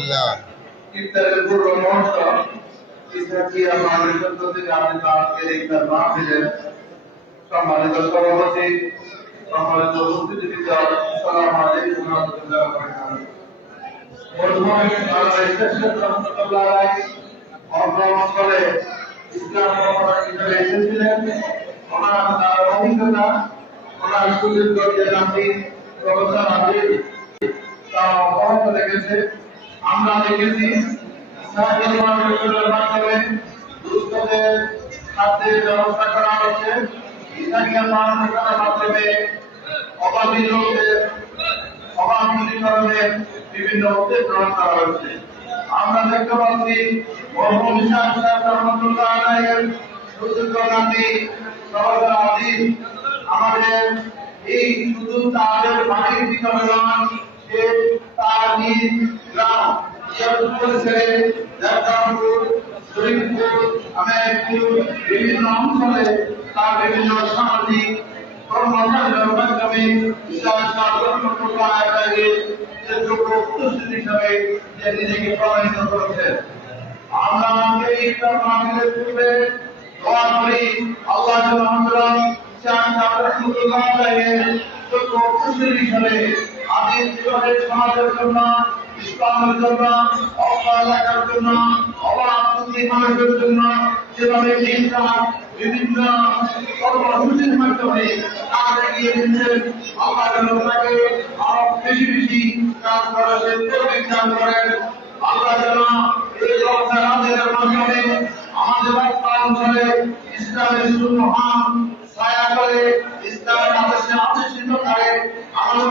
আলহামদুলিল্লাহ। ইফতারের পূর্ব মুহূর্ত ইসলামিয়া ফাউন্ডেশন থেকে আয়োজিত আজকের ইফতার মাহফিলের সম্মানিত সভাপতি, সম্মানিত উপস্থিতিবৃন্দ, আসসালামু আলাইকুম ওয়া রাহমাতুল্লাহি ওয়া বারাকাতুহু। বর্তমানে বাংলাদেশ শেখ রহমতুল্লাহ আলাইহি অঞ্চলে ইসলাম প্রচারক হিসেবে এসেছিলেন। ওনার ধারাবাহিকতা, ওনার সুদীর্ঘ জ্ঞানী প্রফেসর আজিজ তা অব্যাহত রেখেছে। আমরা দেখেছি সাহায্যের মাধ্যমে দুস্থদের খাদ্যের ব্যবস্থা করা হচ্ছে। ইসলামিয়া ফাউন্ডেশনের মাধ্যমে অভাবী লোকদের অভাব দূরীকরণের বিভিন্ন উদ্যোগ গ্রহণ করা হচ্ছে। আমরা দেখতে পাচ্ছি মরহুম ইসা সাহেব রহমতুল্লাহ আলাইহির সুদীর্ঘ নাতি প্রফেসর আজিজ আমাদের এই শুধু তাদের মাটির ভিতরে নন, সে তার নিজ গ্রাম ইয়াকুবপুর ছেড়ে জগদলপুর, শরীফপুর, আমেরপুর বিভিন্ন অঞ্চলে তার বিভিন্ন সামাজিক কর্মকাণ্ডের মাধ্যমে ইসলাম রহমতুল্লাহ আলাইহির উপস্থিতি হিসাবে যে নিজেকে প্রমাণিত করেছে। আমরা এই ইফতার মাহফিলের পূর্বে দোয়া করি আল্লাহ তাআলা রহমতুল্লাহ আলাইহির উপস্থিতি হিসাবে আদিম জীবনের সমাজের জন্য, ইসলামের জন্য, অপরাধের জন্য, অবাধি মানুষের জন্য যেভাবে বিভিন্ন কর্মসূচির মাধ্যমে কাজ এগিয়ে দিচ্ছেন, আল্লাহ তাকে আরো বেশি বেশি কাজ করার তৌফিক দান করেন। আল্লাহ যেন এই রাজের মাধ্যমে আমাদের অঞ্চলে ইসলামের সুমহান ছায়া করে, ইসলামের আদর্শে আদর্শিত করে আমাদের